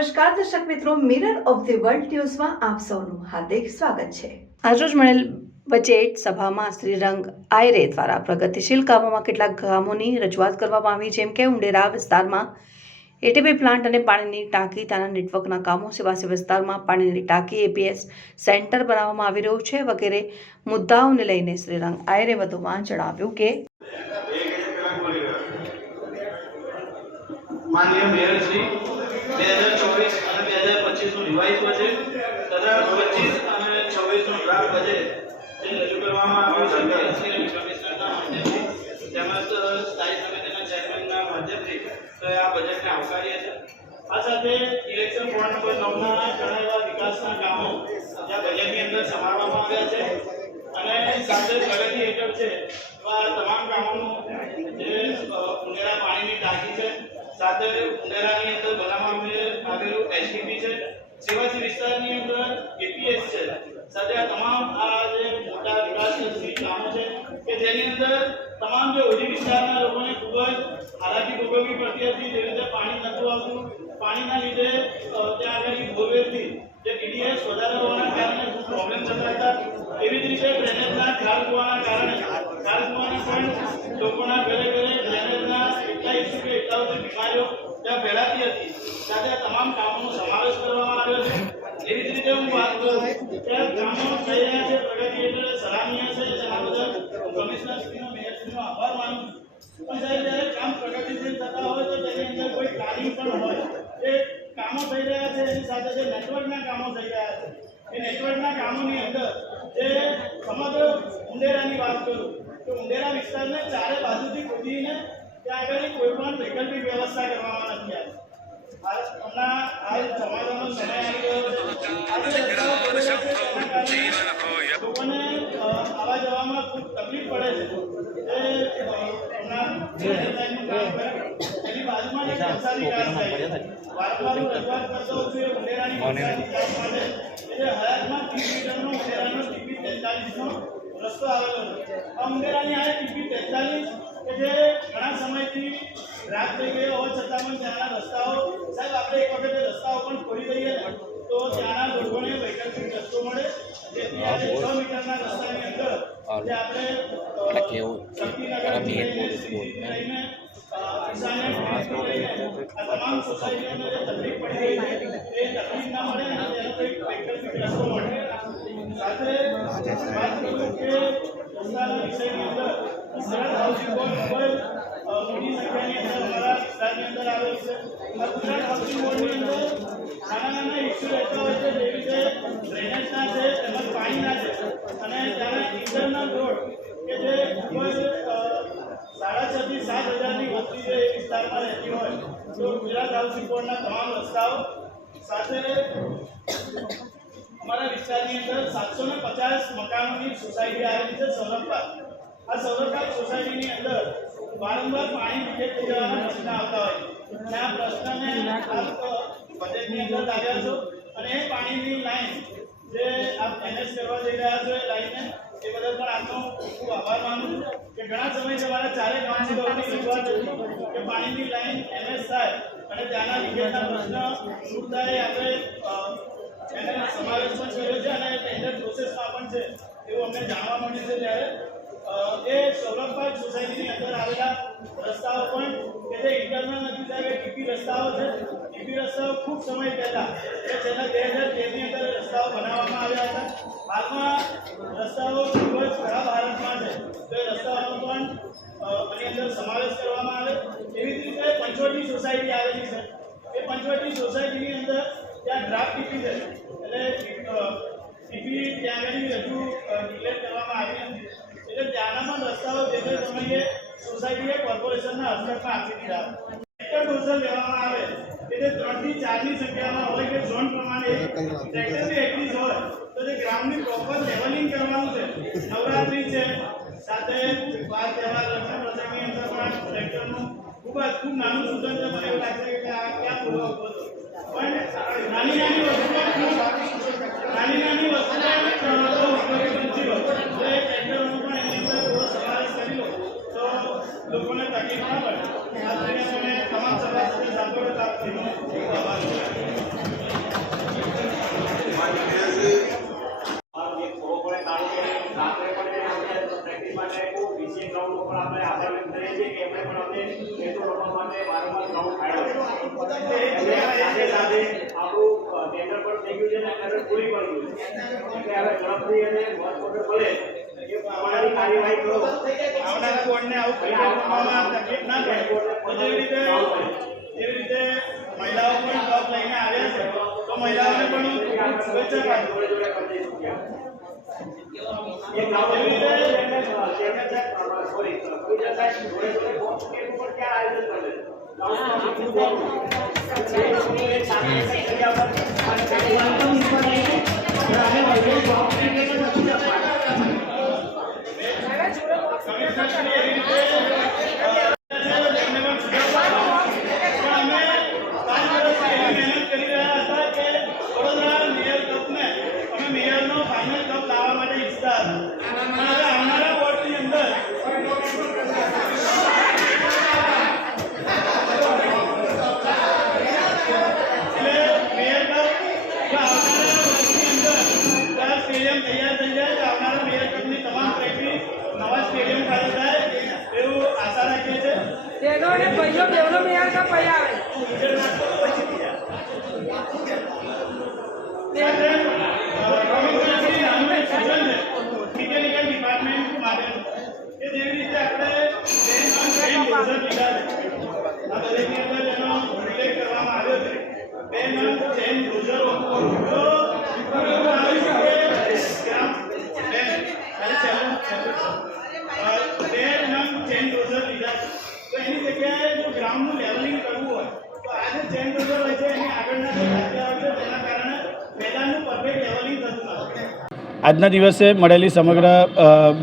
નમસ્કાર દર્શક મિત્રો મિરર ઓફ ધી વર્લ્ડ ન્યૂઝમાં આપ સૌનું હાર્દિક સ્વાગત છે. આજરોજ મળેલ બજેટ સભામાં શ્રીરંગ આયરે દ્વારા પ્રગતિશીલ કામોમાં કેટલાક કામોની રજૂઆત કરવામાં આવી જેમ કે ઉંડેરા વિસ્તારમાં એટીપી પ્લાન્ટ અને પાણીની ટાંકી તેના નેટવર્કના કામો સેવાસી વિસ્તારમાં પાણીની ટાંકી એપીએસ સેન્ટર બનાવવામાં આવી રહ્યું છે. વગેરે મુદ્દાઓને લઈને શ્રીરંગ આયરે વધુમાં જણાવ્યું કે માનનીય મેયરશ્રી બે હજાર ચોવીસ અને બે હજાર પચીસનું રિવાઇઝ બજેટ તથા પચીસ અને છવ્વીસનું ડ્રાફ્ટ બજેટ જે રજૂ કરવામાં આવ્યું છે. તેમજ સ્થાયી સમિતિના ચેરમેનના માધ્યમથી તો આ બજેટને આવકારીએ છે. આ સાથે ઇલેક્શન બોર્ડ નંબર નવના ઘણા એવા વિકાસના કામો જ્યાં બજેટની અંદર સમાવવામાં આવ્યા છે. અને સાથે પ્રગતિ હેઠળ છે એવા તમામ કામોનું જે અ, પાણીની ટાંકી છે. સાથે બનાવવામાં આવેલું છે. સેવાસી વિસ્તારની અંદર એપીએસ છે. સાથે આ તમામ આ જે મોટા વિકાસલક્ષી કામો છે કે જેની અંદર તમામ જે ઓછી વિસ્તારના લોકોને ખૂબ જ હાલાકી ભોગવવી પડતી હતી. જેવી રીતે પાણી નહોતું આવતું. પાણીના લીધે ત્યાં આગળ બોરવેલથી જે ટીડીએસ વધારે હોવાના કારણે પ્રોબ્લેમ થતા હતા. એવી જ રીતે ડ્રેનેજના ખાલ હોવાના કારણે ખાલ હોવાના પણ લોકોના ઘરે ઘરે ડ્રેનેજના એટલા કે એટલા બધી બીમારીઓ ત્યાં ફેલાતી હતી આ તમામ કામોનો સમાવેશ કરવામાં આવ્યો છે એવી જ રીતે હું વાત કરું આ કામો થઈ રહ્યા છે પ્રગતિ એટલે સરાહનીય છે જેના બદલ કમિશનર શ્રીનો મેયર શ્રીનો આભાર માનું પણ સાહેબ જ્યારે કામ પ્રગતિશીલ થતા હોય તો તેની અંદર કોઈ પ્લાનિંગ પણ હોય એ કામો થઈ રહ્યા છે એની સાથે જે નેટવર્કના કામો થઈ રહ્યા છે, એ નેટવર્કના કામોની અંદર જે સમગ્ર ઉંડેરાની વાત કરું તો ઉંડેરા વિસ્તારને ચારે બાજુથી ખોદીને ત્યાં આગળ કોઈ પણ વૈકલ્પિક વ્યવસ્થા કરવામાં નથી આવી હાલ હમણાં હાલ ચોમાસાનો સમય આવી ગયો છે આજે રસ્તાઓ ખોદેલા છે તેના કારણે લોકોને અ, આવવા જવામાં ખૂબ તકલીફ પડે છે એ અ, હમણાં જે ડિઝાઇનનું કામ કરે એની બાજુમાં એક નવસારી કામ થાય વારંવાર હું રજૂઆત કરતો હોઉં છું એ ઉંડેરાની નવસારી કામ માટે એટલે હયાતમાં ત્રીસ મીટરનો ઉમેરાનો ટીપી તેતાલીસનો રસ્તો આવેલો છે આ ઉંડેરાની આ ટીપી તેતાલીસ કે જે ઘણા સમયથી રાત થઈ ગયો હોવા છતાં પણ ત્યાંના રસ્તાઓ સાહેબ આપણે એક વખતે રસ્તાઓ પણ ખોલી દઈએ ને તો ત્યાંના લોકોને વૈકલ્પિક રસ્તો મળે જેથી આજે છ મીટરના રસ્તાની અંદર જે આપણે અ, શક્તિનગરથી લઈને સીધીથી લઈને અ, ઈશાન્ય બ્રિજથી લઈને આ તમામ સોસાયટીઓને જે તકલીફ પડી રહી છે એ તકલીફ ના મળે અને તેનો કંઈક વૈકલ્પિક રસ્તો મળે સાડા છ સાત હજારની વસ્તી છે એ વિસ્તારમાં રહેતી હોય તો ગુજરાત હાઉસિંગ બોર્ડના તમામ રસ્તાઓ સાથે અમારા વિસ્તારની અંદર સાતસો ને પચાસ મકાનોની સોસાયટી આવેલી છે સૌરભપાલ આ સૌરભપાલ સોસાયટીની અંદર વારંવાર પાણી લીકેજ થઈ જવાના પ્રશ્ન આવતા હોય છે. આ પ્રશ્નને બજેટની અંદર લાવ્યા છો અને એ પાણીની લાઈન જે આપ મેનેજ કરવા જઈ રહ્યા છો એ લાઈનને, એ બદલ પણ આપનો ખૂબ આભાર માનું કે ઘણા સમયથી અમારા ચારે કાઉન્સિલરોની રજૂઆત હતી કે પાણીની લાઈન એમએસ થાય અને ત્યાંના લીકેજના પ્રશ્ન શું થાય આપણે એને સમાવેશ પણ કર્યો છે અને ટેન્ડર પ્રોસેસમાં પણ છે એવું અમને જાણવા મળ્યું છે ત્યારે એ સૌરભ સોસાયટીની અંદર આવેલા રસ્તાઓ પણ કે જે ઇન્ટરનલ નથી સાહેબ એ ટીપી રસ્તાઓ છે ટીપી રસ્તાઓ ખૂબ સમય પહેલા કે છેલ્લા બે હજાર તેરની અંદર રસ્તાઓ બનાવવામાં આવ્યા હતા હાલમાં રસ્તાઓ ખૂબ ખરાબ હાલતમાં છે તો એ પણ આની અંદર સમાવેશ કરવામાં આવે એવી જ રીતે પંચવટી સોસાયટી આવેલી છે એ પંચવટી સોસાયટીની અંદર ત્યાં ડ્રાફ્ટ ટીપી છે. એટલે ટીપી ત્યાં આગળ હજુ ડિક્લેર કરવામાં આવી નથી. એટલે ત્યાંનામાં રસ્તાઓ જે તે સમયે સોસાયટીએ કોર્પોરેશનના હસ્તકમાં આપી દીધા. ટ્રેક્ટર ડોઝર લેવામાં આવે. એટલે ત્રણથી ચારની સંખ્યામાં હોય કે ઝોન પ્રમાણે ટ્રેક્ટરની જ હોય, તો જે ગ્રાઉન્ડની પ્રોપર લેવલિંગ કરવાનું છે. નવરાત્રી છે, સાથે વાર તહેવાર લગ્ન પ્રસંગની અંદર પણ ટ્રેક્ટરનું ખૂબ ખૂબ નાનું સૂચન છે. મને એવું લાગે છે કે આ ક્યાં પૂરો હતો નાની નાની વસ્તુ નાની નાની વસ્તુ લોકોને તકલીફ ના પડે આ તમે તમામ સમાજ સાથે સાંભળો તાપથીનો ખૂબ આભાર આપણે આભાર વ્યક્ત કરીએ છીએ કે એમણે પણ અમને હેતુ રમવા માટે વારંવાર ગ્રાઉન્ડ પણ થઈ ગયું છે અને ટેન્ડર પૂરી પણ ગયું. એટલે હવે ઝડપથી અને મહત્વનું ભલે પ્રમાણેની કાર્યવાહી કરો આવનારા બોર્ડને આવું કરવામાં તકલીફ ના પડે તો જેવી રીતે જેવી રીતે મહિલાઓ પણ જોબ લઈને આવ્યા છે તો મહિલાઓને પણ શુભેચ્છા પાઠવું સોરી જોડે જોડે બોક્સ કે ઉપર ક્યાં આયોજન કરે มันต้อง ડિપાર્ટમેન્ટ માટે કે જેવી રીતે આપણે બે નંગ ચેન ડોઝર લીધા છે આ દરેકની અંદર એનો ઉલ્લેખ કરવામાં આવ્યો છે બે નંગ ચેન ડોઝરો તો એવું આવ્યું છે કે ગ્રામ બે ખાલી છેલ્લું છેલ્લું અ, બે નંગ ચેન ડોઝર લીધા છે તો એની ગ્રાઉન્ડનું લેવલિંગ કરવું હોય, તો આ જે ચેન હોય છે, એની આગળના જે હોય છે, તેના કારણે પહેલાંનું પરફેક્ટ લેવલિંગ થતું નથી આજના દિવસે મળેલી સમગ્ર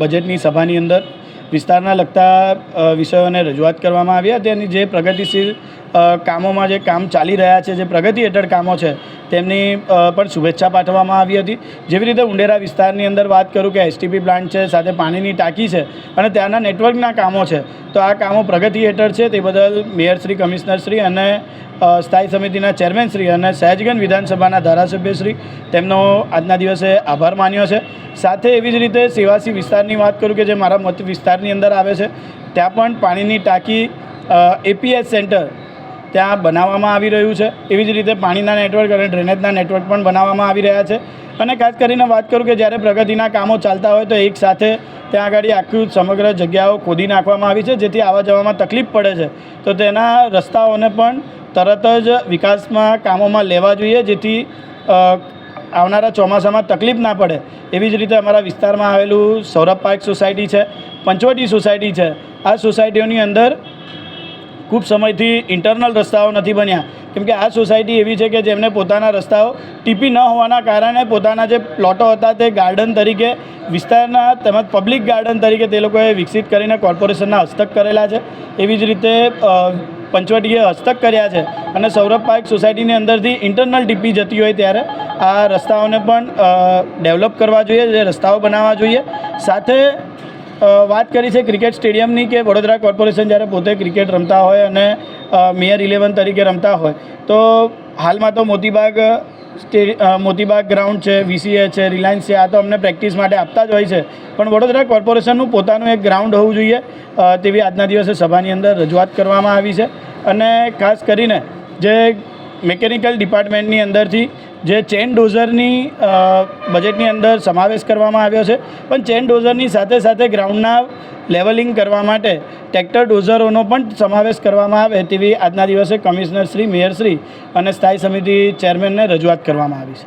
બજેટની સભાની અંદર વિસ્તારના લગતા વિષયોને રજૂઆત કરવામાં આવી હતી અને જે પ્રગતિશીલ કામોમાં જે કામ ચાલી રહ્યા છે, જે પ્રગતિ હેઠળ કામો છે, તેમની પણ શુભેચ્છા પાઠવવામાં આવી હતી. જેવી રીતે ઉંડેરા વિસ્તારની અંદર વાત કરું કે એસટીપી પ્લાન્ટ છે, સાથે પાણીની ટાંકી છે અને ત્યાંના નેટવર્કના કામો છે, તો આ કામો પ્રગતિ હેઠળ છે. તે બદલ મેયરશ્રી કમિશનરશ્રી અને સ્થાયી સમિતિના ચેરમેનશ્રી અને સહેજગંજ વિધાનસભાના ધારાસભ્યશ્રી તેમનો આજના દિવસે આભાર માન્યો છે. સાથે એવી જ રીતે સેવાસી વિસ્તારની વાત કરું કે જે મારા મત વિસ્તારની અંદર આવે છે, ત્યાં પણ પાણીની ટાંકી એપીએસ સેન્ટર ત્યાં બનાવવામાં આવી રહ્યું છે. એવી જ રીતે પાણીના નેટવર્ક અને ડ્રેનેજના નેટવર્ક પણ બનાવવામાં આવી રહ્યા છે. અને ખાસ કરીને વાત કરું કે જ્યારે પ્રગતિના કામો ચાલતા હોય તો એક સાથે ત્યાં આગળ આખું સમગ્ર જગ્યાઓ ખોદી નાખવામાં આવી છે, જેથી આવવા જવામાં તકલીફ પડે છે. તો તેના રસ્તાઓને પણ તરત જ વિકાસમાં કામોમાં લેવા જોઈએ, જેથી આવનારા ચોમાસામાં તકલીફ ના પડે. એવી જ રીતે અમારા વિસ્તારમાં આવેલું સૌરભ પાર્ક સોસાયટી છે, પંચવટી સોસાયટી છે. આ સોસાયટીઓની અંદર ખૂબ સમયથી ઇન્ટરનલ રસ્તાઓ નથી બન્યા. કેમકે આ સોસાયટી એવી છે કે જેમને પોતાના રસ્તાઓ ટીપી ન હોવાના કારણે પોતાના જે પ્લોટો હતા તે ગાર્ડન તરીકે, વિસ્તારના તેમજ પબ્લિક ગાર્ડન તરીકે તે લોકોએ વિકસિત કરીને કોર્પોરેશનના હસ્તક કરેલા છે. એવી જ રીતે પંચવટીએ હસ્તક કર્યા છે અને સૌરભ પાર્ક સોસાયટીની અંદરથી ઇન્ટરનલ ટીપી જતી હોય ત્યારે આ રસ્તાઓને પણ ડેવલપ કરવા જોઈએ, જે રસ્તાઓ બનાવવા જોઈએ. સાથે વાત કરી છે ક્રિકેટ સ્ટેડિયમની કે વડોદરા કોર્પોરેશન જ્યારે પોતે ક્રિકેટ રમતા હોય અને મેયર ઇલેવન તરીકે રમતા હોય. તો હાલમાં તો મોતીબાગ મોતીબાગ ગ્રાઉન્ડ છે, વીસીએ છે, રિલાયન્સ છે, આ તો અમને પ્રેક્ટિસ માટે આપતા જ હોય છે. પણ વડોદરા કોર્પોરેશનનું પોતાનું એક ગ્રાઉન્ડ હોવું જોઈએ તેવી આજના દિવસે સભાની અંદર રજૂઆત કરવામાં આવી છે. અને ખાસ કરીને જે મિકેનિકલ ડિપાર્ટમેન્ટની અંદરથી જે ચેન ડોઝરની બજેટની અંદર સમાવેશ કરવામાં આવ્યો છે. પણ ચેન ડોઝરની સાથે સાથે ગ્રાઉન્ડના લેવલિંગ કરવા માટે ટ્રેક્ટર ડોઝરોનો પણ સમાવેશ કરવામાં આવે તેવી આજના દિવસે કમિશનર શ્રી, મેયર શ્રી અને સ્થાયી સમિતિ ચેરમેનને રજૂઆત કરવામાં આવી છે.